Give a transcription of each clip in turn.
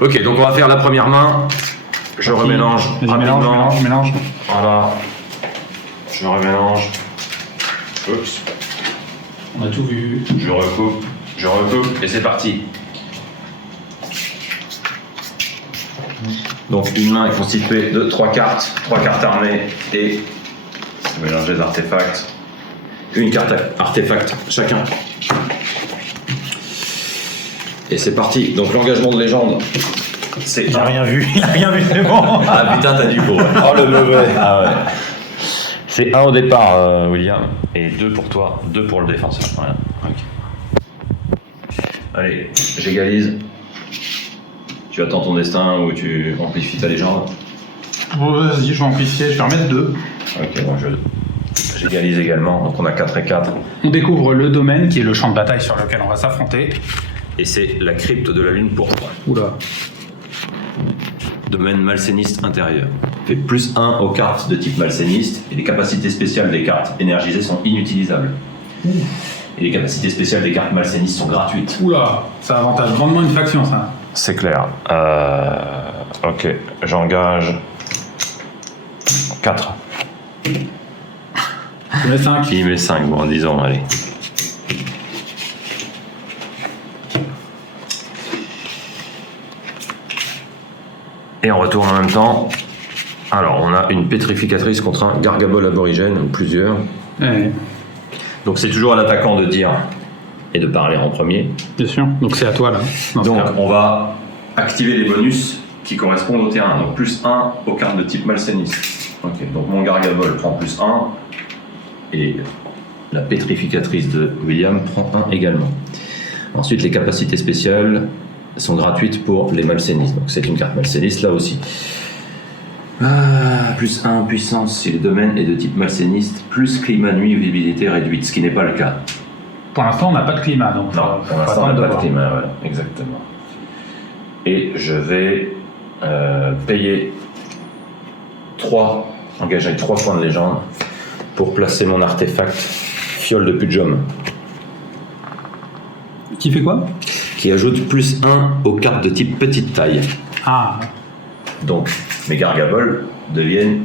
Ok, donc on va faire la première main. Je remélange rapidement. Mélange. Voilà. Je remélange. Oups. On a tout vu. Je recoupe et c'est parti. Donc une main est constituée de 3 cartes armées et mélange des artefacts. Une carte artefact chacun. Et c'est parti. Donc l'engagement de légende, c'est... Il a rien vu, c'est bon. Ah putain, t'as du beau. Oh le mauvais. Ah ouais. C'est 1 au départ, William, et 2 pour toi, 2 pour le défenseur. Voilà. Ok. Allez, j'égalise. Tu attends ton destin ou tu amplifies ta légende? Vas-y, je vais amplifier, je vais remettre 2. Ok, bon, j'égalise également, donc on a 4 et 4. On découvre le domaine qui est le champ de bataille sur lequel on va s'affronter. Et c'est la crypte de la lune pour toi. Oula. Domaine malséniste intérieur. Fait plus 1 aux cartes de type malséniste et les capacités spéciales des cartes énergisées sont inutilisables. Et les capacités spéciales des cartes malsénistes sont gratuites. Oula, ça avantage grandement une faction, ça. C'est clair. Ok, j'engage 4. Tu mets 5. Qui met 5, bon, disons, allez. Et on retourne en même temps. Alors, on a une pétrificatrice contre un gargabole aborigène, ou plusieurs. Ouais, Donc, c'est toujours à l'attaquant de dire et de parler en premier. bien sûr. Donc c'est à toi, là. dans ce Donc, cas. on va activer les bonus qui correspondent au terrain. Donc, plus 1 aux cartes de type malséniste. Ok, donc mon gargabole prend plus 1 et la pétrificatrice de William prend 1 également. Ensuite, les capacités spéciales sont gratuites pour les malsénistes. Donc, c'est une carte malséniste là aussi. Plus 1 puissance si le domaine est de type malséniste, plus climat nuit, visibilité réduite, ce qui n'est pas le cas. Pour l'instant, on n'a pas de climat, donc... Non, pour l'instant, on n'a pas de climat, voilà, exactement. Et je vais payer 3, engager 3 points de légende pour placer mon artefact fiole de Pudjom, Qui fait quoi? qui ajoute plus 1 aux cartes de type petite taille. Ah, Donc, mes gargaboles deviennent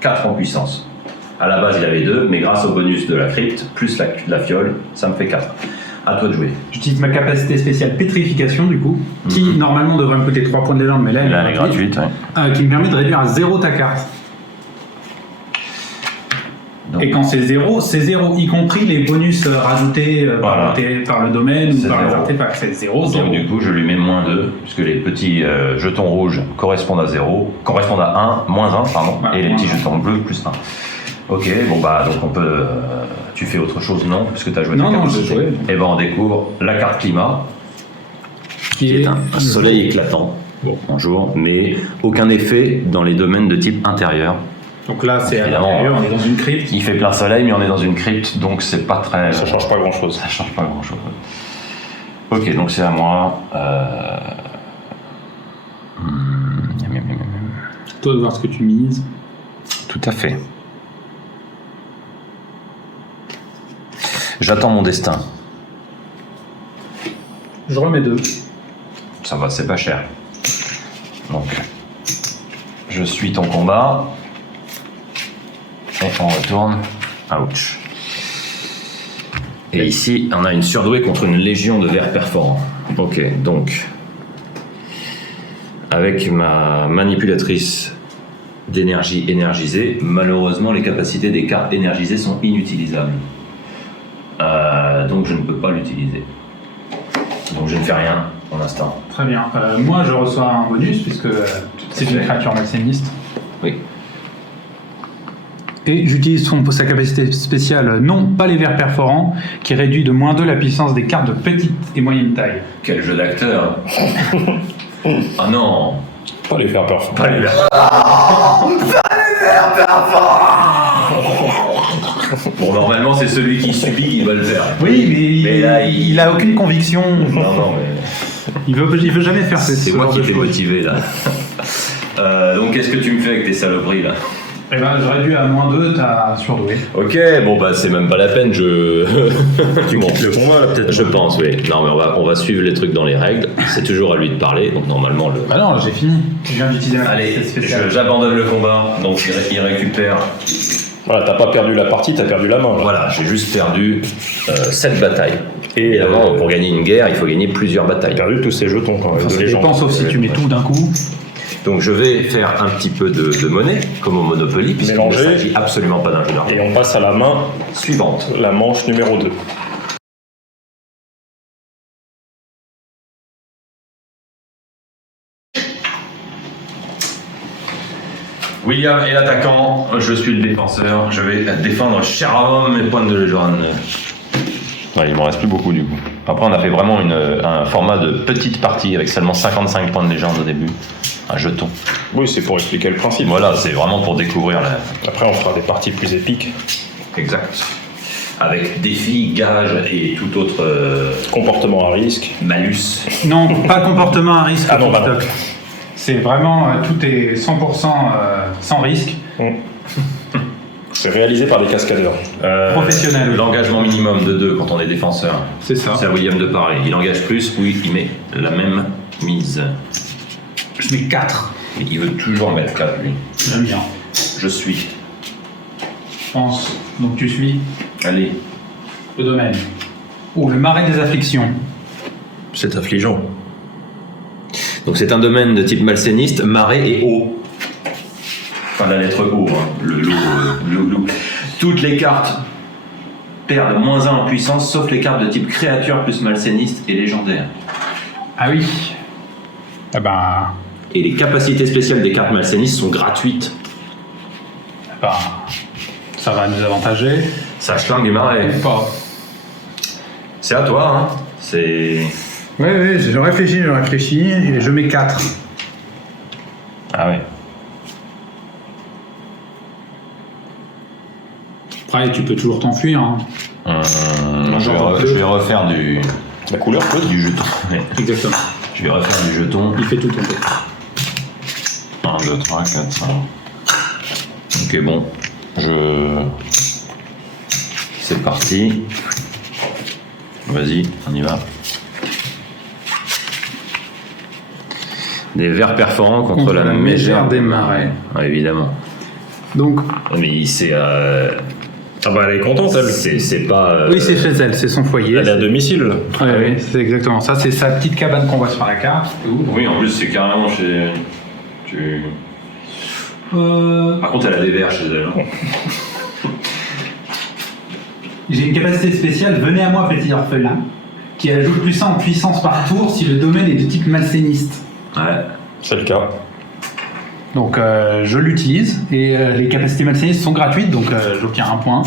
4 en puissance. À la base, il avait 2, mais grâce au bonus de la crypte, plus la fiole, ça me fait 4. À toi de jouer. j'utilise ma capacité spéciale pétrification, du coup, qui normalement devrait me coûter 3 points de légende, mais là, Là, elle est gratuite. Ouais. Qui me permet de réduire à 0 ta carte. Donc, Et quand c'est 0, y compris les bonus rajoutés Voilà. par le domaine C'est ou par les 0. artefacts. C'est 0, donc, 0. du coup, je lui mets moins 2, puisque les petits jetons rouges correspondent à 0, correspondent à 1, moins 1, pardon, Ouais, et les moins petits 1. jetons bleus, plus 1. Ok, bon bah, donc on peut... tu fais autre chose, non? Puisque tu as joué ta Non, non, capacité. j'ai joué. Et ben, on découvre la carte climat, qui est un soleil éclatant. Bon, bonjour, mais aucun effet dans les domaines de type intérieur. Donc là, c'est à Évidemment, l'intérieur, on est dans une crypte. Il fait plein soleil, mais on est dans une crypte, donc c'est pas très... Ça change pas grand chose. Ça change pas grand chose. Ok, donc c'est à moi. Toi de voir ce que tu mises. Tout à fait. J'attends mon destin. Je remets 2. Ça va, c'est pas cher. Donc, je suis ton combat. Et on retourne. Ouch. Et ici, on a une surdouée contre une légion de vers perforants. Ok, donc, avec ma manipulatrice d'énergie énergisée, malheureusement, les capacités des cartes énergisées sont inutilisables. Donc, je ne peux pas l'utiliser. Donc, je ne fais rien pour l'instant. Très bien. Moi, je reçois un bonus puisque c'est une créature malséniste. Oui. Et j'utilise sa capacité spéciale, non pas les vers perforants, qui réduit de moins 2 la puissance des cartes de petite et moyenne taille. Quel jeu d'acteur. Ah non. Pas les faire peur. Pas les vers. Bon, normalement, c'est celui qui subit qui va le faire. Oui, mais là, il a aucune conviction. Non, non, mais... Il veut jamais faire C'est ce moi genre qui de t'ai choses. motivé, là. Donc, qu'est-ce que tu me fais avec tes saloperies, là? Eh ben, je réduis à -2, t'as surdoué. Ok, bon bah c'est même pas la peine, je... Tu quittes le combat là peut-être. Je pense, oui. Non mais on va suivre les trucs dans les règles. C'est toujours à lui de parler, donc normalement le... Bah non, j'ai fini. Je viens d'utiliser ma Allez, capacité spéciale. j'abandonne le combat, donc il récupère... Voilà, t'as pas perdu la partie, t'as perdu la main. Là. Voilà, j'ai juste perdu 7 batailles. Et évidemment, pour gagner une guerre, il faut gagner plusieurs batailles. T'as perdu tous ces jetons quand même. Enfin, de ça légende. dépend, sauf si tu mets tout d'un coup. Donc je vais faire un petit peu de monnaie, comme au Monopoly, puisqu'il ne Mélanger. s'agit absolument pas d'un jeu d'argent. Et on passe à la main Suivante. la manche numéro 2. William est l'attaquant, je suis le défenseur, je vais défendre chèrement mes points de légende. Ouais, il m'en reste plus beaucoup du coup. Après on a fait vraiment un format de petite partie avec seulement 55 points de légende au début. Un jeton. Oui, c'est pour expliquer le principe. Voilà, c'est vraiment pour découvrir la... Après, on fera des parties plus épiques. Exact. Avec défi, gage et tout autre Comportement à risque. malus. Non, pas comportement à risque. Ah non, bah non. TikTok. C'est vraiment, tout est 100% sans risque. C'est réalisé par des cascadeurs. Professionnel. L'engagement minimum de 2 quand on est défenseur. C'est ça. C'est à William de parler. Il engage plus, oui, il met la même mise. Je mets 4. Mais il veut toujours mettre 4 lui. J'aime bien. Je suis. Je pense. Donc tu suis Allez. le domaine. Ou le marais des afflictions. C'est affligeant. Donc c'est un domaine de type malséniste, marais et eau. Enfin la lettre O, hein. Le loup. Toutes les cartes perdent -1 en puissance, sauf les cartes de type créature plus malséniste et légendaire. Ah oui. Ah ben... Et les capacités spéciales des cartes malsénistes sont gratuites. ben, ça va nous avantager. Ça schlingue du marais. Ou pas. C'est à toi, hein. C'est... Ouais, je réfléchis, et je mets 4. Ah ouais. Après, tu peux toujours t'enfuir. Hein. Je vais refaire du La couleur peut. jeton. Exactement. Je vais refaire du jeton. Il fait tout tomber. 1, 2, 3, 4, 5. Ok, bon. C'est parti. Vas-y, on y va. Des vers perforants contre la mégère des marais. Ouais, évidemment. Donc, Mais c'est... Ah bah elle est contente elle. c'est pas... oui, c'est chez elle, c'est son foyer. Elle est à domicile. là. Oui, c'est exactement ça. C'est sa petite cabane qu'on voit sur la carte. Oui, en plus, c'est carrément chez... Par contre, elle a des vers chez elle. J'ai une capacité spéciale, venez à moi petit orphelin, qui ajoute +1 en puissance par tour si le domaine est de type malséniste. Ouais. C'est le cas. Donc je l'utilise, et les capacités malsénistes sont gratuites, donc j'obtiens 1 point,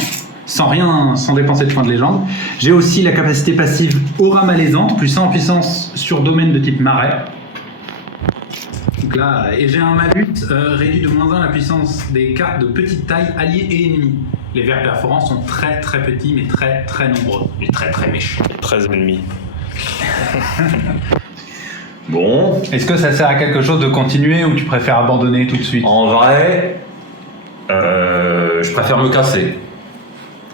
sans dépenser de points de légende. J'ai aussi la capacité passive aura malaisante, +1 en puissance sur domaine de type marais. Donc là, et j'ai un malus réduit de -1 la puissance des cartes de petite taille, alliés et ennemis. Les vers perforants sont très très petits, mais très très nombreux, et très très méchants. 13 ennemis. Bon. Est-ce que ça sert à quelque chose de continuer, ou tu préfères abandonner tout de suite? En vrai, je préfère me casser.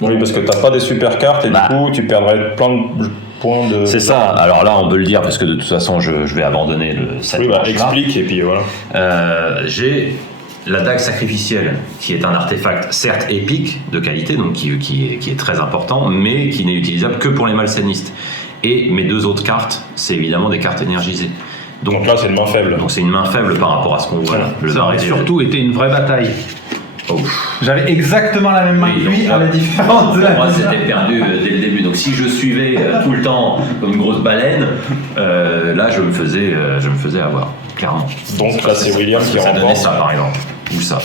Oui, parce que t'as pas des super cartes et Bah. du coup tu perdrais plein de points de. C'est ça. Alors là, on peut le dire parce que de toute façon, je vais abandonner cette Oui, bah manche-là. explique et puis voilà. J'ai la dague sacrificielle, qui est un artefact certes épique de qualité, donc qui est très important, mais qui n'est utilisable que pour les malsénistes. Et mes 2 autres cartes, c'est évidemment des cartes énergisées. Donc là c'est une main faible. Donc c'est une main faible par rapport à ce qu'on voit là. Le Ça aurait barré- surtout été une vraie bataille. Oh. J'avais exactement la même main Oui, que lui, donc à la là, différence de la Moi, mienne. c'était perdu dès le début. Donc, si je suivais tout le temps comme une grosse baleine, là, je me faisais avoir, clairement. Donc là c'est William qui Ça donnait remporte. ça, par exemple. Ou ça.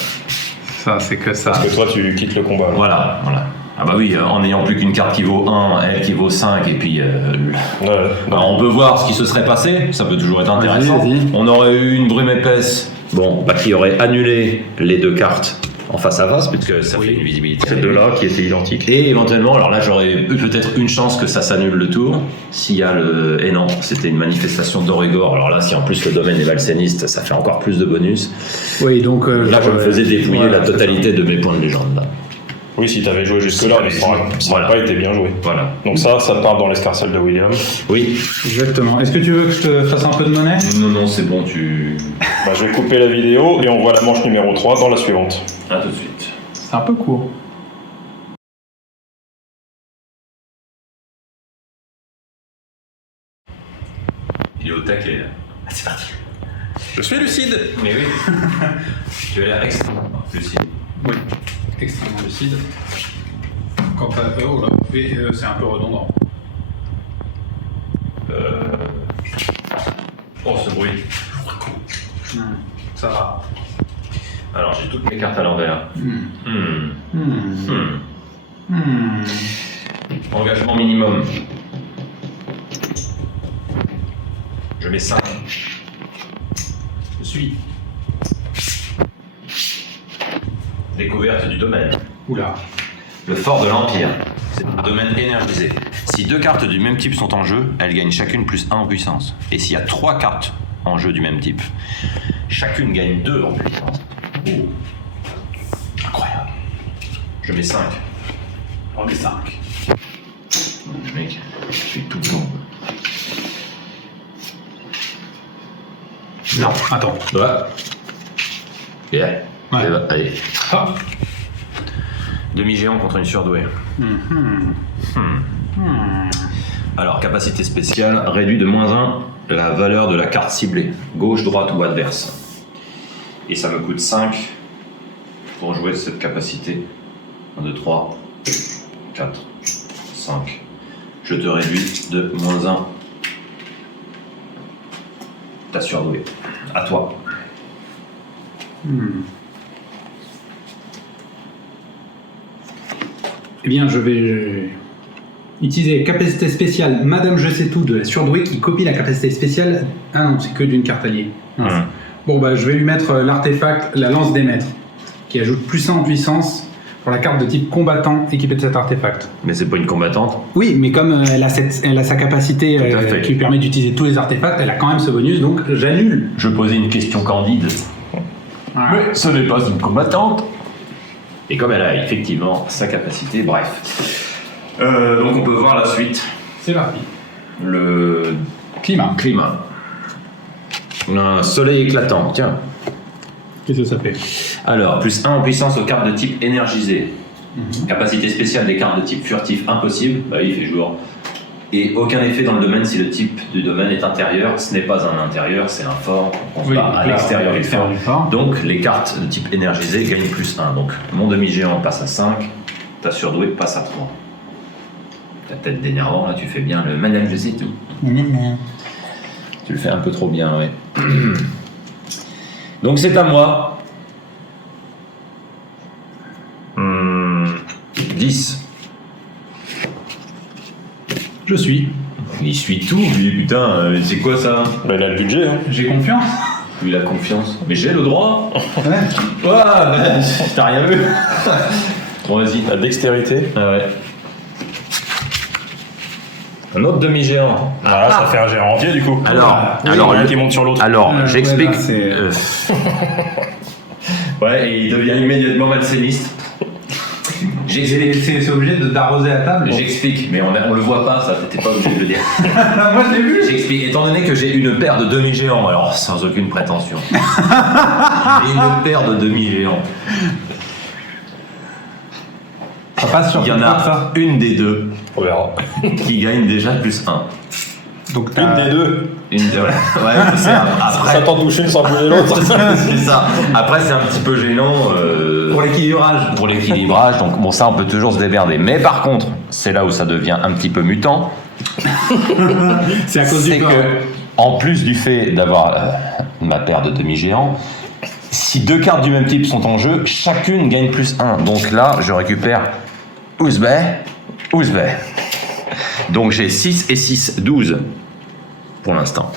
Ça, c'est que ça. Parce que toi tu quittes le combat. là. Voilà. Ah bah oui, en n'ayant plus qu'une carte qui vaut 1, elle qui vaut 5, et puis... Ouais. alors, on peut voir ce qui se serait passé, ça peut toujours être intéressant. Vas-y. On aurait eu une brume épaisse, bon, bah, qui aurait annulé les 2 cartes en face à face, puisque ça Oui. fait une visibilité. Ces deux-là qui étaient identiques. Et éventuellement, alors là j'aurais eu peut-être une chance que ça s'annule le tour, s'il y a le... Et non, c'était une manifestation d'Orégor, alors là si en plus le domaine est valséniste, ça fait encore plus de bonus. Oui, donc. Là je me faisais dépouiller voilà, la c'est totalité de mes points de légende. Là. Oui, si t'avais joué jusque-là, mais ça Voilà. n'aurait pas été bien joué. Voilà. Donc ça part dans l'escarcelle de William. Oui. ça. Exactement. Est-ce que tu veux que je te fasse un peu de monnaie? Non, c'est bon, tu... Bah, je vais couper la vidéo et on voit la manche numéro 3 dans la suivante. À tout de suite. C'est un peu court. Il est au taquet là. C'est parti. Je suis lucide. Mais oui. Tu as l'air extrêmement lucide. Oui. Extrêmement lucide. Quant à oh là, et c'est un peu redondant. Oh, ce bruit. Ça va. Alors, j'ai toutes mes cartes à l'envers. Engagement minimum. Je mets 5. Je suis. Découverte du domaine. Oula. Le fort de l'Empire. C'est un domaine énergisé. Si 2 cartes du même type sont en jeu, elles gagnent chacune plus 1 en puissance. Et s'il y a 3 cartes en jeu du même type, chacune gagne 2 en puissance. Oh. Incroyable. Je mets 5. On est 5. Mec, je suis tout bon. Non, attends. Ouais. Yeah. Ouais. Eh ben, allez. Hop. Demi-géant contre une surdouée. Alors, capacité spéciale, réduit de -1 la valeur de la carte ciblée, gauche, droite ou adverse. Et ça me coûte 5 pour jouer cette capacité. 1, 2, 3, 4, 5. Je te réduis de -1 ta surdouée. À toi. Eh bien, je vais utiliser capacité spéciale Madame Je sais tout de la surdouée qui copie la capacité spéciale. Ah non, c'est que d'une carte alliée. Mince. Bon, bah, je vais lui mettre l'artefact, la lance des maîtres, qui ajoute plus 1 en puissance pour la carte de type combattant équipée de cet artefact. Mais c'est pas une combattante. Oui, mais comme elle a sa capacité Tout à fait. qui lui permet d'utiliser tous les artefacts, elle a quand même ce bonus, donc j'annule. Je posais une question candide. Voilà. Mais ce n'est pas une combattante. Et comme elle a effectivement sa capacité, bref. Donc on peut voir la suite. C'est parti. Le Climat. climat. Un soleil éclatant, tiens. Qu'est-ce que ça fait? Alors, plus 1 en puissance aux cartes de type énergisé. Capacité spéciale des cartes de type furtif impossible. Bah oui, il fait jour. Et aucun effet dans le domaine si le type du domaine est intérieur. Ce n'est pas un intérieur, c'est un fort. On se bat à l'extérieur du fort. Donc les cartes de type énergisé gagnent plus 1. Donc mon demi-géant passe à 5, ta surdouée passe à 3. Ta tête d'énervant, là tu fais bien le madame je sais tout. Tu le fais un peu trop bien, ouais. Donc c'est à moi. 10. Je suis. Il suit tout, lui, putain, c'est quoi ça? Bah, il a le budget. Hein. J'ai confiance. Lui, il a confiance. Mais j'ai le droit. Ouais. Ouah, t'as rien vu. Bon, vas-y. La dextérité. Ah ouais. Un autre demi-géant. Ah, ça fait un géant entier du coup. Alors, Oui, alors, il y en a un le- qui monte sur l'autre. Alors, j'explique. ouais, là, c'est- Ouais, et il devient immédiatement malséniste. C'est obligé d'arroser la table. J'explique, mais on le voit pas, ça, t'étais pas obligé de le dire. Moi, je l'ai vu. J'explique, étant donné que j'ai une paire de demi-géants, alors sans aucune prétention. J'ai une paire de demi-géants. Ça passe sur Il y en ça. a une des deux On verra. qui gagne déjà plus 1. Donc, Une des deux. Une des, ouais, c'est après. Ça t'en touche une sans bouger l'autre. C'est ça. Après, c'est un petit peu gênant. Pour l'équilibrage. Pour l'équilibrage, donc bon, ça on peut toujours se démerder. Mais par contre, c'est là où ça devient un petit peu mutant. C'est à cause C'est du corps. que, en plus du fait d'avoir ma paire de demi-géants, si 2 cartes du même type sont en jeu, chacune gagne plus 1. Donc là, je récupère Ouzbek. Donc j'ai 6 et 6, 12 pour l'instant.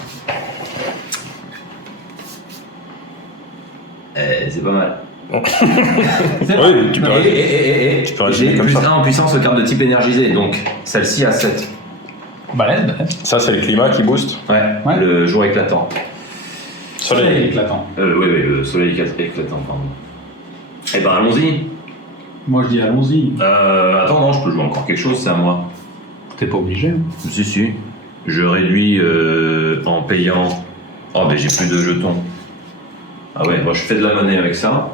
C'est pas mal. C'est Oui, vrai. tu peux Non, Et peux résumer j'ai comme plus ça. 1 en puissance aux cartes de type énergisé, donc celle-ci a 7. Balèze. Ça, c'est le climat qui booste. Ouais, Ouais. le jour éclatant. Soleil. éclatant. Oui, le soleil éclatant, pardon. Eh ben, allons-y. Moi je dis allons-y. Attends, non, je peux jouer encore quelque chose, c'est à moi. T'es pas obligé. Hein. Si. Je réduis en payant. Oh, mais j'ai plus de jetons. Ah ouais, moi je fais de la monnaie avec ça.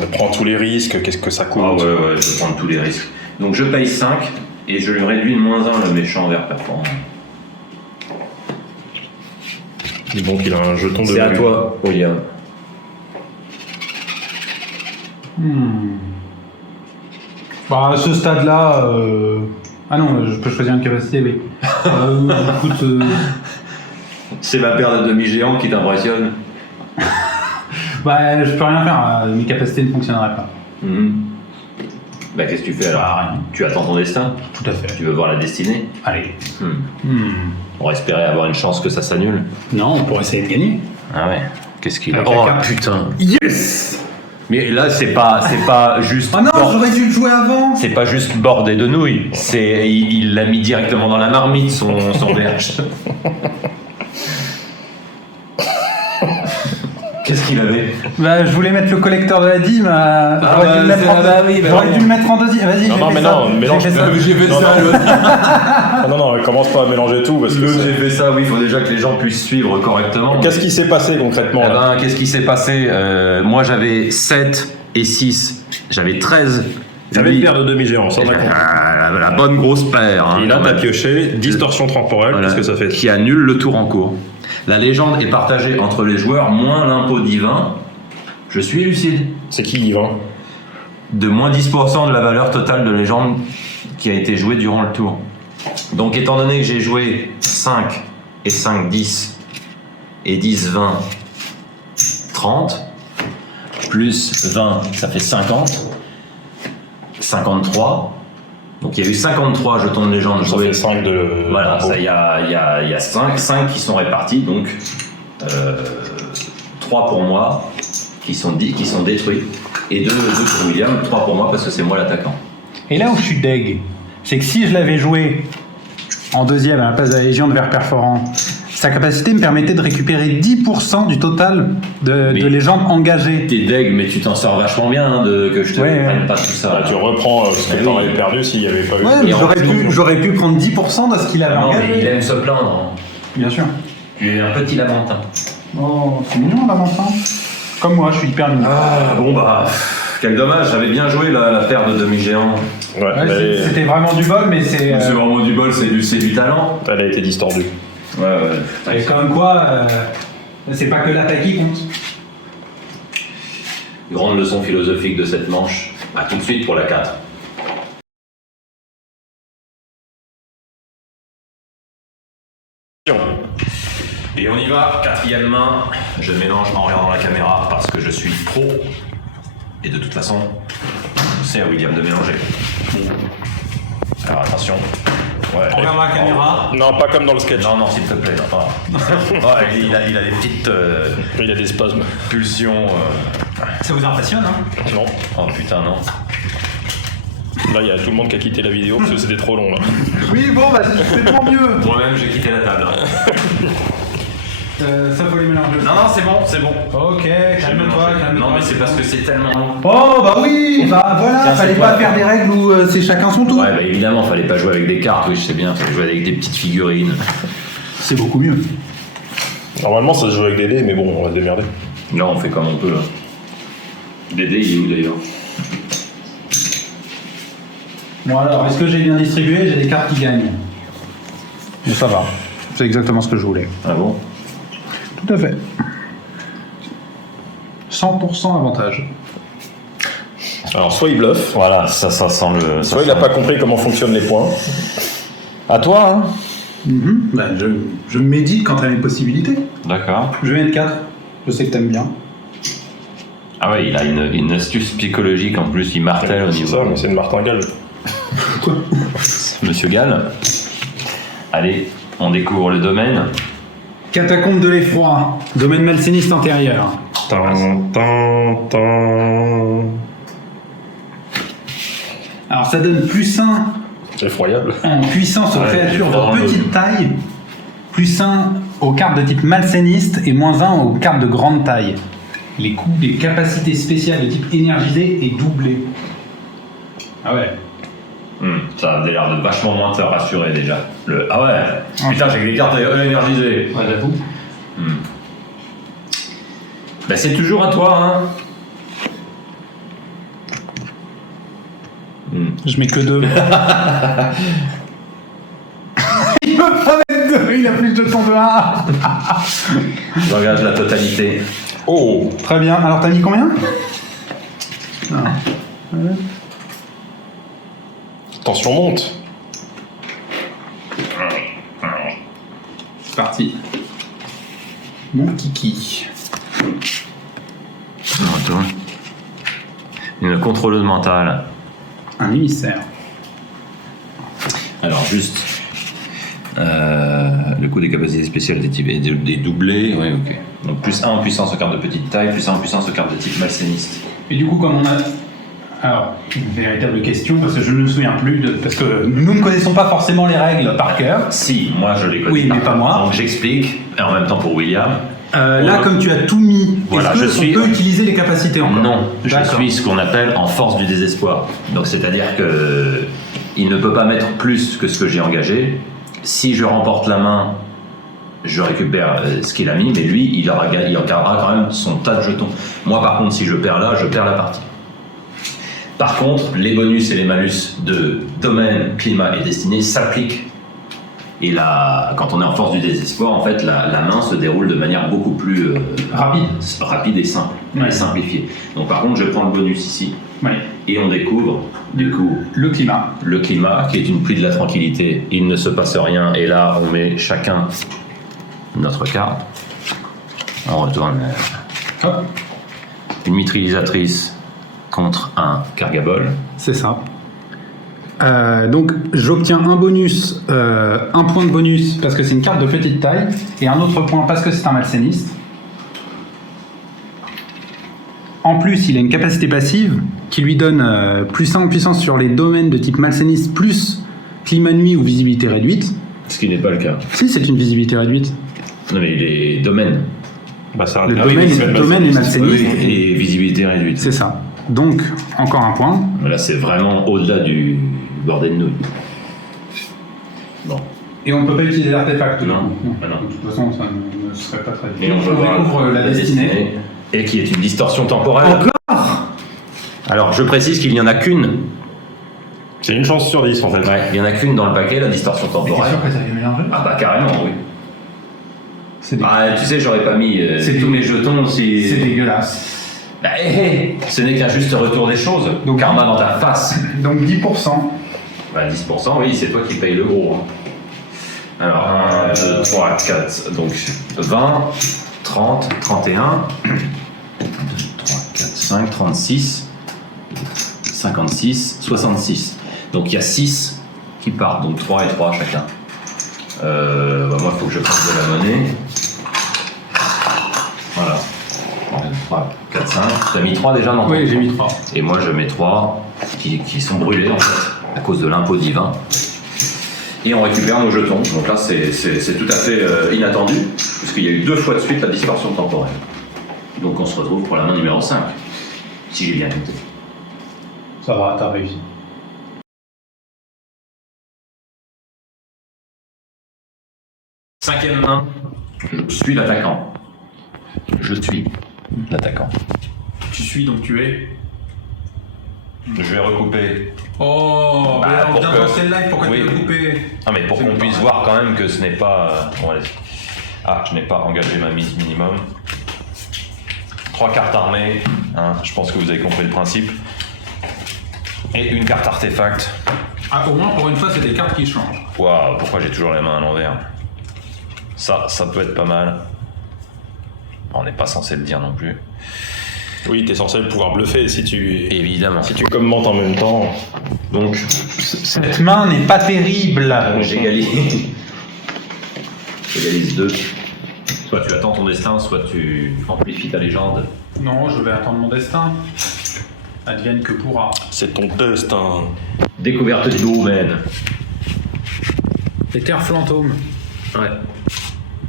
On prend tous les risques, qu'est-ce que ça coûte. Ah ouais, je vais prendre tous les risques. Donc je paye 5 et je lui réduis de -1 le méchant vert performant. Donc il a un jeton de... C'est à toi, William. Bah, à ce stade-là. Ah non, je peux choisir une capacité, oui. Écoute. C'est ma paire de demi-géants qui t'impressionne. Bah, je peux rien faire. Mes capacités ne fonctionneraient pas. Bah qu'est-ce que tu fais alors? Bah, rien. Tu attends ton destin? Tout à fait. Tu veux voir la destinée? Allez. On va espérer avoir une chance que ça s'annule. Non, on pourrait essayer de gagner. Ah ouais. Qu'est-ce qu'il a? Avec la Oh carte. putain. Yes. Mais là c'est pas juste. Oh non, j'aurais dû le jouer avant. C'est pas juste bordé de nouilles. C'est il l'a mis directement dans la marmite son verge. Qu'est-ce qu'il avait? Bah, je voulais mettre le collecteur de la dîme. J'aurais dû le mettre en oui, J'aurais dû le mettre en deuxième. Vas-y, Non, j'ai non, fait mais ça. non, mélange. J'ai fait ça. J'ai fait Non, ça, non. l'autre. Ah non, commence pas à mélanger tout parce que... L'autre, c'est- j'ai fait ça, oui, il faut déjà que les gens puissent suivre correctement. Qu'est-ce qui s'est passé concrètement Eh là ben, qu'est-ce qui s'est passé? Moi, j'avais 7 et 6. J'avais 13. T'avais Lui- une paire de demi-géants, ça on a compris. La bonne grosse paire. Hein, Et là quand t'as même. pioché distorsion temporelle, Voilà, qu'est-ce que ça fait? qui annule le tour en cours. La légende est partagée entre les joueurs, moins l'impôt divin. Je suis lucide. C'est qui Yvan? De moins 10% de la valeur totale de légende qui a été jouée durant le tour. Donc étant donné que j'ai joué 5 et 5, 10 et 10, 20, 30, plus 20, ça fait 50, 53. Donc il y a eu 53 jetons de légende Ça joués. fait 5 de... Voilà, d'impôt. ça, il y a 5 qui sont répartis, donc 3 pour moi, qui sont détruits, et 2 pour William, 3 pour moi parce que c'est moi l'attaquant. Et là où je suis deg, c'est que si je l'avais joué en deuxième à la place de la Légion de Vert Perforant, sa capacité me permettait de récupérer 10% du total de Mais- légendes engagées. T'es deg, mais tu t'en sors vachement bien hein, que je te Ouais. prenne pas tout ça. Ah, tu reprends ce que Oui. t'aurais perdu s'il n'y avait pas eu... Ouais, mais Et en plus- j'aurais pu prendre 10% de ce qu'il avait Non, mais engagé. il aime se plaindre. Bien sûr. Tu es un petit lamentin. Oh, c'est mignon là, Valentin. Comme moi, je suis hyper mignon. Ah, bon bah, quel dommage, j'avais bien joué la paire de demi-géants. Ouais, Ouais, mais c'était vraiment du bol, mais c'est. C'est vraiment du bol, c'est du talent. elle a été distordue. Ouais. Et comme quoi, c'est pas que l'attaque qui compte. Grande leçon philosophique de cette manche. À tout de suite pour la 4. Et on y va, quatrième main. Je mélange en regardant la caméra parce que je suis pro. Et de toute façon, c'est à William de mélanger. Alors attention. Ouais. Regarde la caméra. Non, pas comme dans le sketch. Non, s'il te plaît, non, pas. Ouais, il a des petites Il y a des spasmes. pulsions. Ça vous impressionne, hein? Non. Oh putain, non. Là, il y a tout le monde qui a quitté la vidéo parce que c'était trop long là. Oui, bon, bah, c'est tellement mieux. Moi-même, j'ai quitté la table. Ça faut les mélanger. Non, c'est bon. Ok, J'ai calme-toi, mélangé. calme-toi. Non, mais c'est parce que c'est tellement long. Oh, bah oui, bah voilà, Tiens, fallait c'est pas quoi faire des règles où c'est chacun son tour. Ouais, bah évidemment, fallait pas jouer avec des cartes, oui, je sais bien, fallait jouer avec des petites figurines. C'est beaucoup mieux. Normalement, ça se joue avec des dés, mais bon, on va se démerder. Là, on fait comme on peut. Là. Dédé, il est où d'ailleurs? Bon alors, est-ce que j'ai bien distribué? J'ai des cartes qui gagnent. Mais ça va, c'est exactement ce que je voulais. Ah bon? Tout à fait. 100% avantage. Alors, soit il bluffe, Voilà, ça sent le. soit il n'a pas compris comment fonctionnent les points. À toi, hein? Bah, je médite quant à mes possibilités. D'accord. Je vais mettre 4. Je sais que t'aimes bien. Ah ouais, il a une astuce psychologique en plus, il martèle au C'est niveau. ça, mais c'est une martingale. Monsieur Gall. Allez, on découvre le domaine. Catacombe de l'effroi. Domaine malséniste antérieur. Alors ça donne +1 Effroyable. en puissance aux Ouais, créatures vraiment de petite taille, +1 aux cartes de type malséniste et -1 aux cartes de grande taille. Les coups des capacités spéciales de type énergisé est doublé. Ah ouais. Ça a l'air de vachement moins te rassurer déjà. Ah ouais, putain, j'ai que des cartes énergisées. Ouais, j'avoue. Bah, c'est toujours à toi, hein. Je mets que 2. Il peut pas mettre 2, il a plus de temps de 1. J'engage la totalité. Oh. Très bien, alors t'as mis combien? Tension monte. C'est parti. Mon kiki. Une contrôleuse mentale. Un émissaire. Alors juste le coût des capacités spéciales des doublés, oui, ok. Donc +1 en puissance aux cartes de petite taille, +1 en puissance aux cartes de type malséniste. Et du coup, comme on a... Alors, une véritable question, parce que je ne me souviens plus, parce que nous ne connaissons pas forcément les règles par cœur. Si, moi je les connais. Oui, mais pas moi. Donc j'explique, et en même temps pour William. Là, comme tu as tout mis, Voilà, est-ce qu'on peut utiliser les capacités encore? Non, je D'accord. suis ce qu'on appelle en force du désespoir. Donc c'est-à-dire que il ne peut pas mettre plus que ce que j'ai engagé. Si je remporte la main, je récupère ce qu'il a mis, mais lui, il gardera quand même son tas de jetons. Moi, par contre, si je perds là, je perds la partie. Par contre, les bonus et les malus de domaine, climat et destinée s'appliquent. Et là, quand on est en force du désespoir, en fait, la main se déroule de manière beaucoup plus rapide et simple, Ouais. et simplifiée. Donc, par contre, je prends le bonus ici, Ouais. et on découvre, du coup, Le climat. le climat, qui est une pluie de la tranquillité. Il ne se passe rien, et là, on met chacun notre carte. On retourne Hop. une mitrailleuse contre un cargabol. C'est ça. Donc j'obtiens un bonus, un point de bonus parce que c'est une carte de petite taille, et un autre point parce que c'est un malséniste. En plus, il a une capacité passive qui lui donne +1 en puissance sur les domaines de type malséniste, plus climat nuit ou visibilité réduite. Ce qui n'est pas le cas. Si, c'est une visibilité réduite. Non, mais les domaines. Bah, ça Le ah oui, domaine, mais c'est le domaine est malséniste. Et visibilité réduite. C'est ça. Donc, encore un point. Là, c'est vraiment au-delà du bordel de nouilles. Bon. Et on ne peut pas utiliser l'artefact. Non. De toute façon, ça ne serait pas très Et bien. on va voir découvre la destinée. Et qui est une distorsion temporelle. Encore. Alors, je précise qu'il n'y en a qu'une. C'est une chance sur 10 en fait. Ouais, il n'y en a qu'une dans le paquet, la distorsion Mais t'es temporelle. sûr que ça avait mélangé? Ah bah carrément, oui. C'est Ah, tu sais, j'aurais pas mis C'est tous mes jetons si... C'est dégueulasse. Bah, ce n'est qu'un juste retour des choses. Donc- Karma dans ta face. Donc 10%. Bah, 10%, oui, c'est toi qui payes le gros. hein. Alors, 1, 2, 3, 4, donc 20, 30, 31, 1, 2, 3, 4, 5, 36, 56, 66. Donc il y a 6 qui partent, donc 3 et 3 chacun. Bah, moi, il faut que je fasse de la monnaie. Voilà. 1, 2, 3, 4, 5. T'as mis 3 déjà dans ton Oui, j'ai mis 3. Et moi, je mets 3 qui sont brûlés, en fait, à cause de l'impôt divin. Et on récupère nos jetons. Donc là, c'est tout à fait inattendu, puisqu'il y a eu 2 fois de suite la distorsion temporelle. Donc on se retrouve pour la main numéro 5, si j'ai bien compté. Ça va, t'as réussi. Cinquième main, je suis l'attaquant. Je suis l'attaquant. Tu suis donc tu es. Je vais recouper. Oh, Bah, mais on pour vient que- de lancer le live, pourquoi oui. tu veux couper? Ah, mais pour C'est qu'on bon, puisse pareil. voir quand même que ce n'est pas. Bon, allez. Ah, je n'ai pas engagé ma mise minimum. 3 cartes armées. Hein, je pense que vous avez compris le principe. Et une carte artefact. Ah, au moins pour une fois, c'est des cartes qui changent. Waouh, pourquoi j'ai toujours les mains à l'envers? Ça peut être pas mal. On n'est pas censé le dire non plus. Oui, t'es censé pouvoir bluffer si tu Évidemment. commentes en même temps. Donc, Cette main n'est pas terrible. j'égalise. J'égalise 2. Soit tu tu attends ton destin, soit tu amplifies ta légende. Non, je vais attendre mon destin. Advienne que pourra. C'est ton destin. Découverte du domaine. Les terres fantômes. Ouais.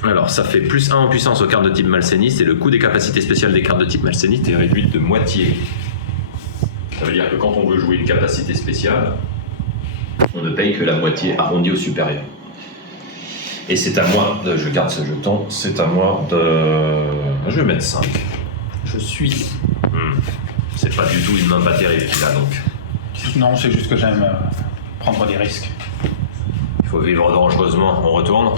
Alors, ça fait plus 1 en puissance aux cartes de type malséniste et le coût des capacités spéciales des cartes de type malséniste est réduit de moitié. Ça veut dire que quand on veut jouer une capacité spéciale, on ne paye que la moitié arrondie au supérieur. Et c'est à moi, je garde ce jeton, c'est à moi de... Je vais mettre 5. Je suis. C'est pas du tout une main pas terrible qu'il a donc. Non, c'est juste que j'aime prendre des risques. Il faut vivre dangereusement, on retourne.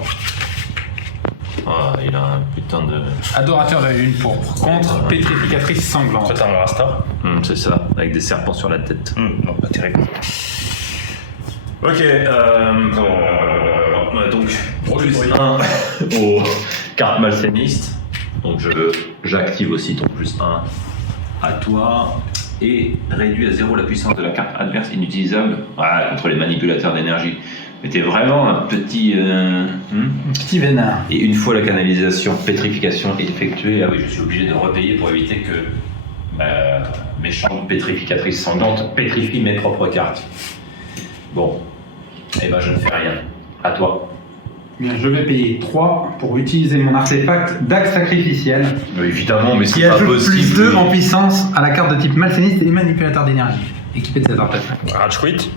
Ah, il a un putain de... Adorateur de la lune pourpre. Contre pétrificatrice sanglante. Toi, t'as un rasta? c'est ça, avec des serpents sur la tête. Non, pas terrible. Ok, donc plus 1 aux cartes malsénistes. Donc j'active aussi ton plus 1 à toi. Et réduit à 0 la puissance de la carte adverse inutilisable contre les manipulateurs d'énergie. Mais t'es vraiment un petit... Petit vénard. Et une fois la canalisation, pétrification effectuée, ah oui, je suis obligé de repayer pour éviter que mes chambres pétrificatrices sanglantes pétrifient mes propres cartes. Bon, eh ben je ne fais rien. À toi. Bien, je vais payer 3 pour utiliser mon artefact d'acte sacrificiel. Évidemment, mais Qui c'est pas ajoute possible. plus 2 en puissance à la carte de type malséniste et manipulateur d'énergie. Équipé de cet artefact. Rage quit.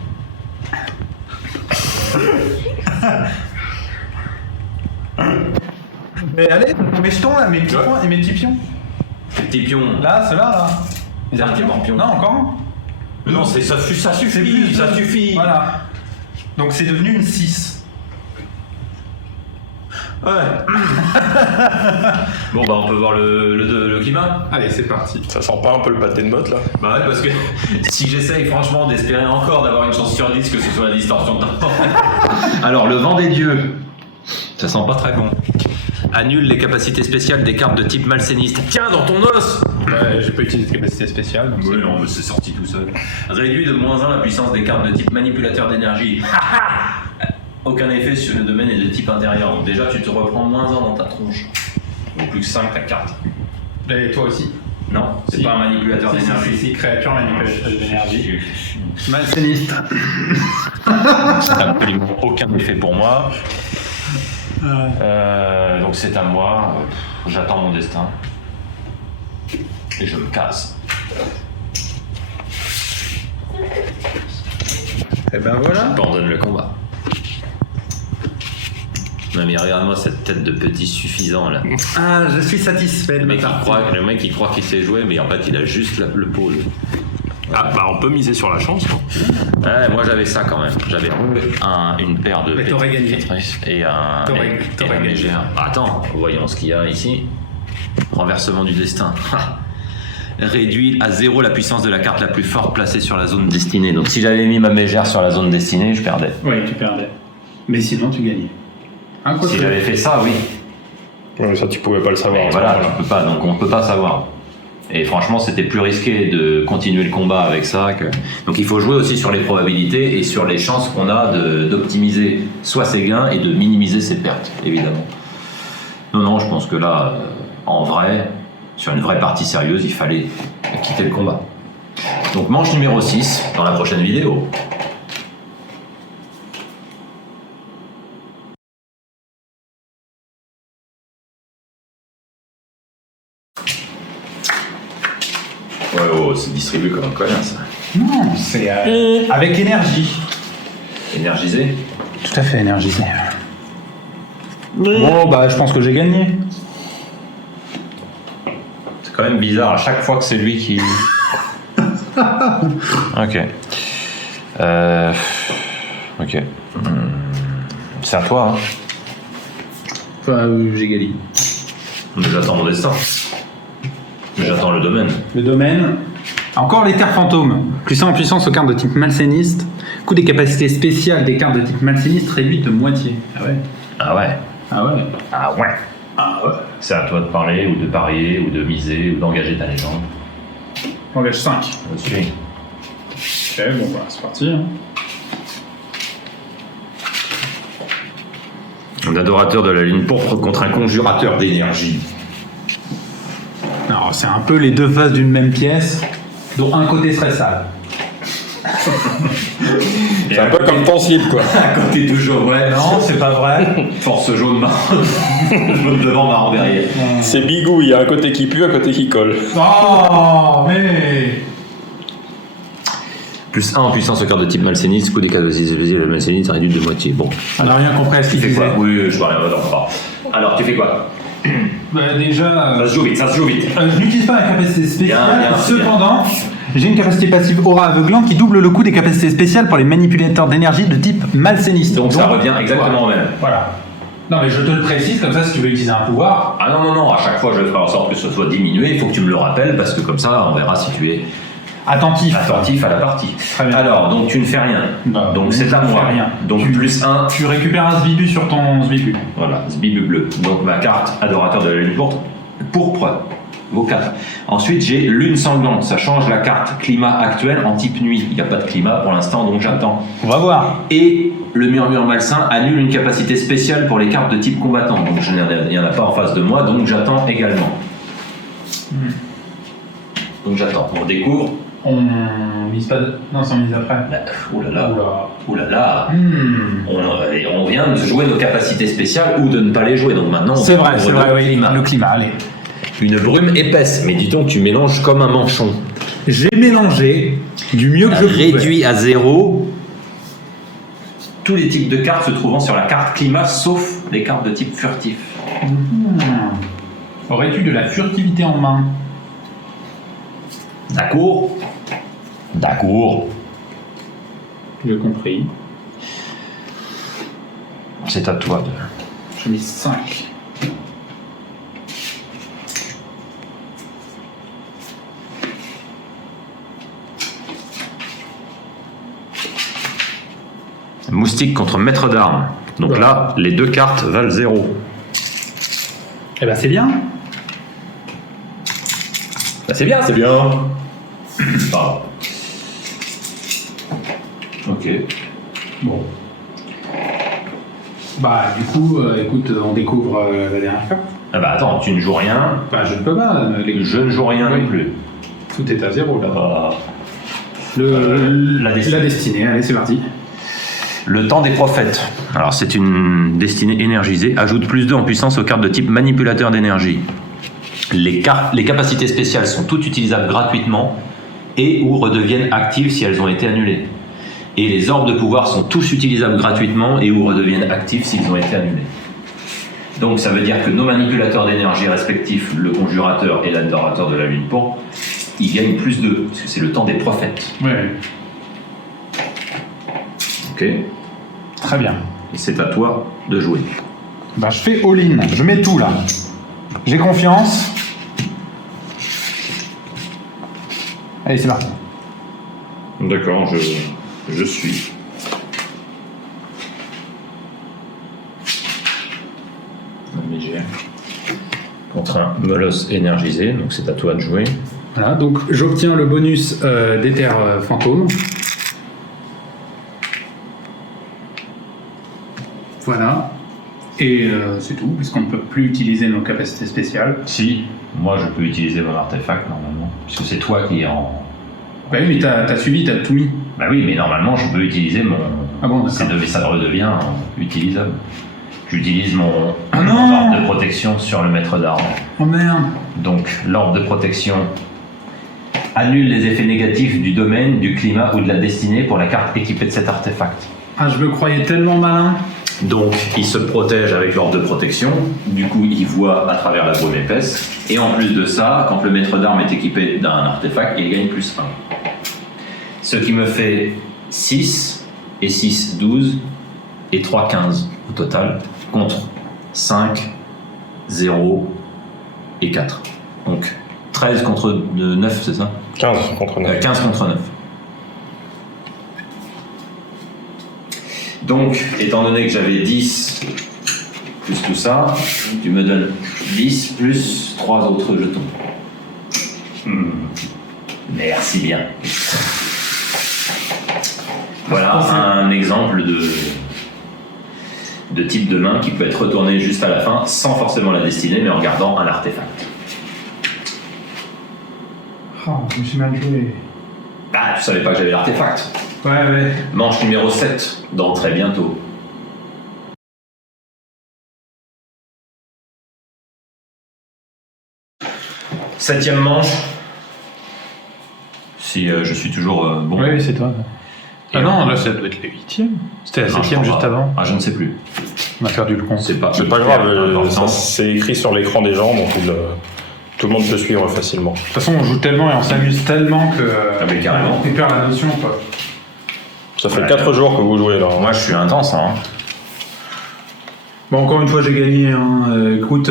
Mais allez, mes jetons là, mes petits points et mes petits pions. Les petits pions. Là, ceux-là, là. C'est un pion. Non, encore un. Mais non, ça suffit, ça deux. suffit. Voilà. Donc c'est devenu une 6. Ouais. Bon bah on peut voir le climat. Allez, c'est parti. Ça sent pas un peu le pâté de motte là? Bah ouais, parce que si j'essaye franchement d'espérer encore d'avoir une chance sur 10 que ce soit la distorsion de temps. Alors le vent des dieux, ça sent pas très bon. Annule les capacités spéciales des cartes de type malséniste. Tiens, dans ton os. Ouais, j'ai pas utilisé de capacité spéciale. Donc Oui, non, mais c'est sorti tout seul. Réduit de -1 la puissance des cartes de type manipulateur d'énergie. Aucun effet sur le domaine est de type intérieur. Donc déjà, tu te reprends -1 dans ta tronche. Donc plus que 5 ta carte. Et toi aussi. Non, c'est Si. pas un manipulateur d'énergie. Si, créature manipulatrice d'énergie. Malséniste. Ça n'a absolument aucun effet pour moi. Donc c'est à moi. J'attends mon destin. Et je me casse. Et ben voilà. J'abandonne le combat. Non mais regarde-moi cette tête de petit suffisant là. Ah, je suis satisfait de Le ma mec, partie. il croit qu'il sait jouer, mais en fait il a juste le pôle. Ah bah on peut miser sur la chance. Ouais, moi j'avais ça quand même. J'avais une paire de Mais t'aurais gagné. pétrificatrices et un T'aurais gagné. légère. Attends, voyons ce qu'il y a ici. Renversement du destin. Réduit à 0 la puissance de la carte la plus forte placée sur la zone destinée. Donc si j'avais mis ma mégère sur la zone destinée, je perdais. Oui, tu perdais. Mais sinon, tu gagnais. Si j'avais fait ça, oui. Ouais, ça tu pouvais pas le savoir. Mais voilà, je peux pas, donc on peut pas savoir. Et franchement, c'était plus risqué de continuer le combat avec ça que... Donc il faut jouer aussi sur les probabilités et sur les chances qu'on a d'optimiser soit ses gains et de minimiser ses pertes, évidemment. Non, je pense que là, en vrai, sur une vraie partie sérieuse, il fallait quitter le combat. Donc manche numéro 6 dans la prochaine vidéo. Ouais, oh, c'est distribué comme un connard, ça. Non, c'est avec énergie. Énergisé. Tout à fait énergisé. Bon, bah, je pense que j'ai gagné. C'est quand même bizarre, à chaque fois que c'est lui qui... Ok. Ok. C'est à toi, hein. Enfin, j'ai gagné. Mais j'attends mon destin. J'attends le domaine. Le domaine. Encore les terres fantômes. Plus 1 en puissance aux cartes de type malséniste. Coût des capacités spéciales des cartes de type malséniste réduit de moitié. Ah ouais. Ah ouais. Ah ouais. Ah ouais. Ah ouais. C'est à toi de parler, ou de parier, ou de miser, ou d'engager ta légende. Engage 5. Je suis. Ok, bon bah c'est parti. Hein. Un adorateur de la lune pourpre contre un conjurateur d'énergie. Non, c'est un peu les deux faces d'une même pièce, dont un côté serait sale. C'est un peu comme ton slip, quoi. À côté toujours, ouais. Non, c'est pas vrai. Force jaune, marron. Jaune devant, marron derrière. C'est bigou, il y a un côté qui pue, un côté qui colle. Oh, mais... Plus 1 en puissance aux cartes de type malséniste, coup des cartes de le malséniste réduit de moitié. Bon. On n'a rien compris à ce qu'il Tu fais faisait. quoi? Oui, je vois rien, non, pas. Alors, tu fais quoi? Bah, déjà... Ça se joue vite, ça se joue vite. je n'utilise pas la capacité spéciale, Bien, cependant, j'ai une capacité passive aura aveuglante qui double le coût des capacités spéciales pour les manipulateurs d'énergie de type malséniste. Donc ça revient exactement au même. Voilà. Non mais je te le précise, comme ça si tu veux utiliser un pouvoir... Ah non, à chaque fois je ferai en sorte que ce soit diminué, il faut que tu me le rappelles parce que comme ça on verra si tu es Attentif. attentif à la partie. Très bien. Alors, donc tu ne fais rien. Bah, Donc c'est à je ne moi. fais rien. Donc Tu- plus 1. Tu récupères un Sbibu sur ton Sbibu. Voilà, Sbibu bleu. Donc ma carte adorateur de la lune pourpre. Vos 4. Ensuite j'ai lune sanglante. Ça change la carte climat actuelle en type nuit. Il n'y a pas de climat pour l'instant donc j'attends. On va voir. Et le murmure malsain annule une capacité spéciale pour les cartes de type combattant. Donc il n'y en a pas en face de moi, donc j'attends également. Donc j'attends. On découvre. On mise pas... Non, c'est on mise après. Oh là là. Oula. Oh là là. Hmm. On vient de jouer nos capacités spéciales ou de ne pas les jouer. Donc maintenant, on C'est vrai, découvre c'est vrai, le oui. climat. Le climat, allez. Une brume épaisse. Mais dis donc, tu mélanges comme un manchon. J'ai mélangé du mieux que je pouvais. Réduit à 0 tous les types de cartes se trouvant sur la carte climat, sauf les cartes de type furtif. Aurais-tu de la furtivité en main? D'accord. D'accord. J'ai compris. C'est à toi de... Je mise 5. Moustique contre maître d'armes. Donc Ouais. là, les deux cartes valent 0. Eh ben c'est bien. Bah, c'est bien, c'est bien. Pardon. Ok. Bon. Bah du coup, écoute, on découvre la dernière carte. Ah bah attends, tu ne joues rien. Bah je ne peux pas. Je ne joue rien Oui. non plus. Tout est à 0 là. Ah. La destinée. destinée, allez c'est parti. Le temps des prophètes. Alors c'est une destinée énergisée. Ajoute plus 2 en puissance aux cartes de type manipulateur d'énergie. Les capacités spéciales sont toutes utilisables gratuitement et ou redeviennent actives si elles ont été annulées. Et les orbes de pouvoir sont tous utilisables gratuitement et ou redeviennent actifs s'ils ont été annulés. Donc ça veut dire que nos manipulateurs d'énergie respectifs, le conjurateur et l'adorateur de la lune pourpre, ils gagnent plus 2, parce que c'est le temps des prophètes. Ouais. Ok. Et Très bien. c'est à toi de jouer. Bah je fais all-in. Je mets tout là. J'ai confiance. Allez c'est parti. D'accord, je suis. Un mégère. Contre un molosse énergisé, donc c'est à toi de jouer. Voilà, donc j'obtiens le bonus d'éther fantôme. Voilà. Et c'est tout, puisqu'on ne peut plus utiliser nos capacités spéciales. Si, moi je peux utiliser mon artefact normalement, puisque c'est toi qui es en... Bah oui, mais t'as suivi, t'as tout mis. Bah oui, mais normalement je peux utiliser mon... Ah bon, Ça d'accord. redevient utilisable. J'utilise mon Ah non. mon orbe de protection sur le maître d'armes. Oh merde. Donc l'orbe de protection annule les effets négatifs du domaine, du climat ou de la destinée pour la carte équipée de cet artefact. Ah, je me croyais tellement malin. Donc il se protège avec l'orbe de protection, du coup il voit à travers la brume épaisse, et en plus de ça, quand le maître d'armes est équipé d'un artefact, il gagne plus 1. Ce qui me fait 6, et 6, 12, et 3, 15 au total, contre 5, 0 et 4. Donc 13 contre 9, c'est ça 15 contre 9. 15 contre 9. Donc, étant donné que j'avais 10 plus tout ça, tu me donnes 10 plus 3 autres jetons. Merci bien. Voilà un exemple de type de main qui peut être retourné juste à la fin sans forcément la destiner mais en gardant un artefact. Oh, je me suis mal joué. Ah, tu savais pas que j'avais l'artefact. Ouais. Manche numéro 7, dans très bientôt. Septième manche. Si je suis toujours bon. Oui, c'est toi. Ah Et non, on- là, ça doit être le 8ème. C'était la Non, je 7ème crois juste pas. avant. Ah, je ne sais plus. On a perdu le compte. C'est pas C'est pas hyper grave, important. c'est écrit sur l'écran des gens, donc tout le monde peut suivre facilement. De toute façon, on joue tellement et on s'amuse tellement que. Ah, mais carrément. On perd la notion, quoi. Ça fait Ouais. 4 jours que vous jouez là. Moi, je suis intense. Hein. Bon, encore une fois, j'ai gagné. Hein. Écoute,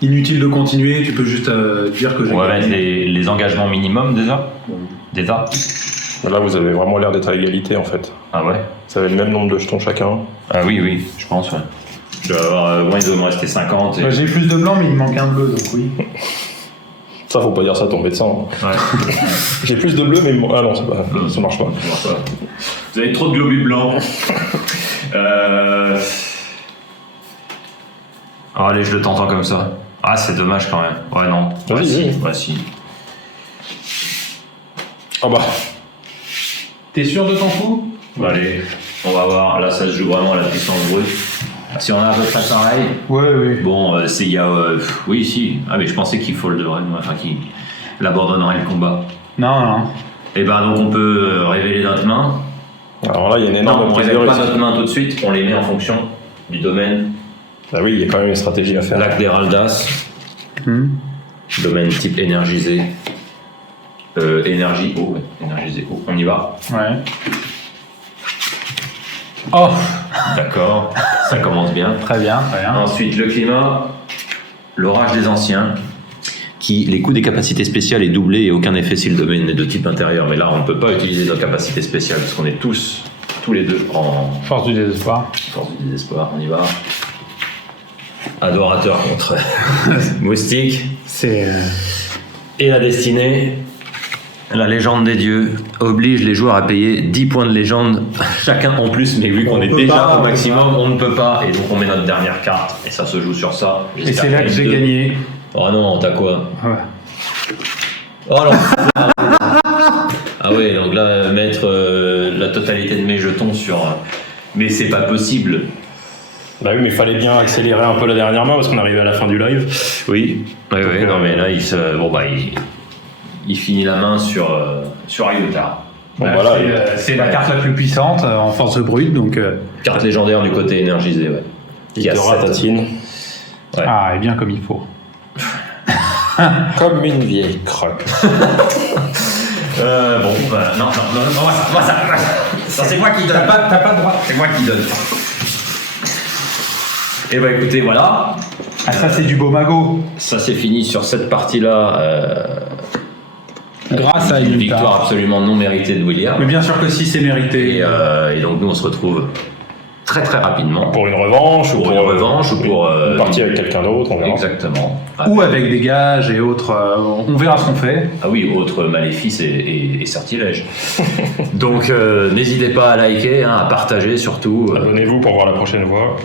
inutile de continuer. Tu peux juste dire que j'ai On va gagné. mettre les engagements minimum déjà. Déjà. Là, vous avez vraiment l'air d'être à égalité en fait. Ah ouais. Vous avez le même nombre de jetons chacun. Ah oui, je pense, ouais. Je vais avoir, moi, il doit me rester 50. Et... J'ai plus de blanc, mais il me manque un bleu, donc oui. Ça, faut pas dire ça à ton médecin. hein. Ouais. J'ai plus de bleu, mais. Ah non, ça marche pas. Vous avez trop de globules blancs. Oh, allez, je le tente comme ça. Ah, c'est dommage quand même. Ouais, non. Ouais, Vas-y, si. vas-y. Ouais, si. Ah bah. T'es sûr de ton coup? Bon, allez, on va voir. Là, ça se joue vraiment à la puissance brute. Si on a à peu près pareil. Ouais. Bon, c'est il y a. Oui, si. Ah, mais je pensais qu'il folderait, enfin, qu'il abandonnerait le combat. Non. Et ben, donc, on peut révéler notre main. Alors là, il y a une Non, énorme on prise de révèle pas risque. notre main tout de suite. On les met en fonction du domaine. Ah oui, il y a quand même une stratégie à faire. Lac d'Heraldas. Domaine type énergisé. Énergie eau, ouais. Énergisé eau. On y va. Ouais. Oh, D'accord. Ça commence bien. très bien. Ensuite, le climat. L'orage des anciens. Qui, les coûts des capacités spéciales est doublé et aucun effet si le domaine est de type intérieur. Mais là, on ne peut pas utiliser nos capacités spéciales parce qu'on est tous les deux en Force du désespoir. force du désespoir. On y va. Adorateur contre moustique. C'est. Et la destinée, la légende des dieux, oblige les joueurs à payer 10 points de légende, chacun en plus, mais vu qu'on est peut déjà pas, au on peut maximum, on ne peut pas, et donc on met notre dernière carte, et ça se joue sur ça. Et J'espère c'est là qu'il que y a j'ai une deux. gagné. Oh non, t'as quoi? Ouais. Oh là. Ah ouais, donc là, mettre la totalité de mes jetons sur... Mais c'est pas possible. Bah oui, mais il fallait bien accélérer un peu la dernière main parce qu'on arrivait à la fin du live. Oui, non mais là, il finit la main sur Ayutthaya. Bon, Bah, voilà. c'est la carte la plus puissante en force brute, donc. Carte légendaire du côté énergisé, ouais. Il Qui a te 7. ratatine. Ouais. Ah, et bien comme il faut. Comme une vieille croque. Bon, voilà. Non, moi ça. Ça, c'est moi qui donne. T'as pas de droit. C'est moi qui donne. Et bah écoutez, voilà. Ah, ça, c'est du beau magot. Ça c'est fini sur cette partie-là. Grâce à une Ayutthaya. victoire absolument non méritée de William. Mais bien sûr que si, c'est mérité. Et donc nous on se retrouve très très rapidement Pour une revanche ou pour une revanche ou pour une partie avec quelqu'un d'autre, on verra. Exactement. Ou avec des gages et autres. On verra ce qu'on fait. Ah oui, autre maléfice et sortilège. Donc n'hésitez pas à liker, hein, à partager surtout. Abonnez-vous pour voir la prochaine fois.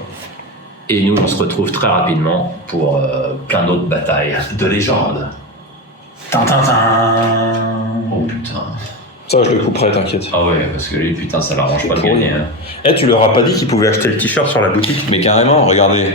Et nous, on se retrouve très rapidement pour plein d'autres batailles de légende. Oh putain. Ça, je le couperai, t'inquiète. Ah ouais, parce que lui, putain, ça l'arrange pas de gagner. Hein. Eh, tu leur as pas dit qu'ils pouvaient acheter le t-shirt sur la boutique? Mais carrément, regardez.